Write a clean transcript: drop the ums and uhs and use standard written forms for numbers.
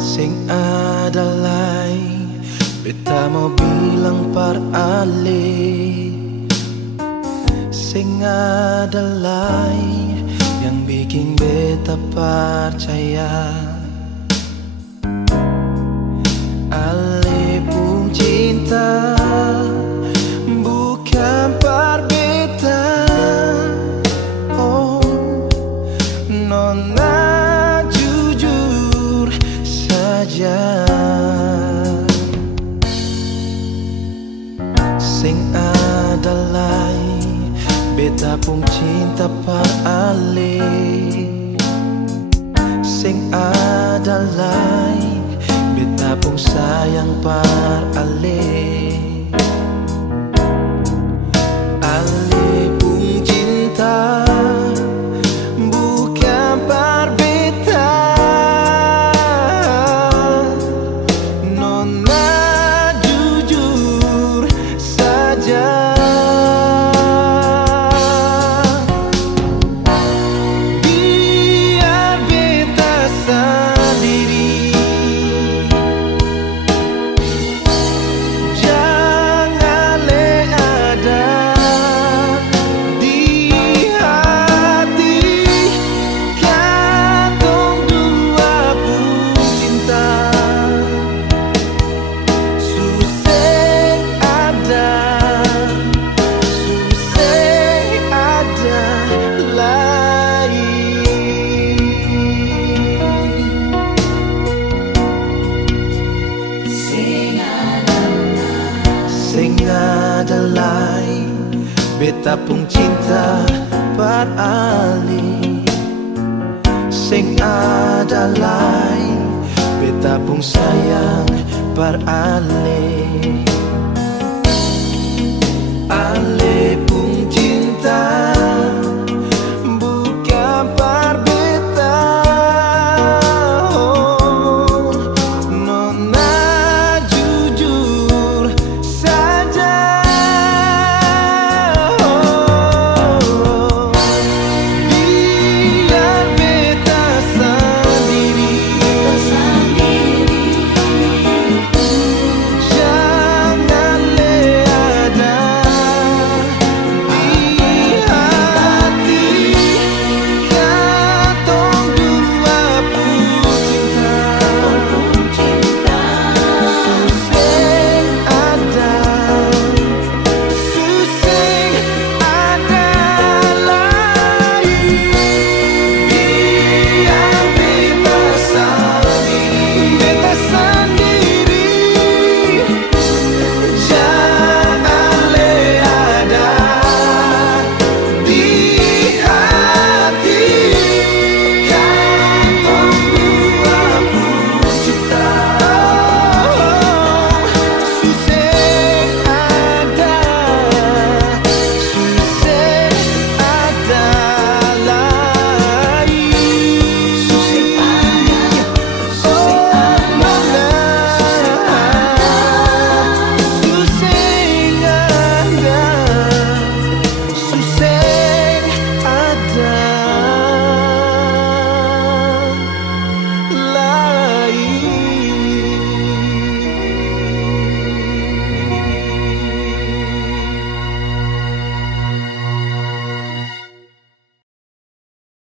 Sing adalay beta mau bilang perali. Sing adalay yang bikin beta percaya. Ale pun cinta bukan perbedaan. Oh, nona jujur saja. Sing adalay beta pun cinta perali. Sing adalay beta pun sayang perali. Ale pun cinta bukan perbedaan. Nona jujur saja. Sing adalay beta pun cinta perali. Sing adalay beta pun sayang perali. Ale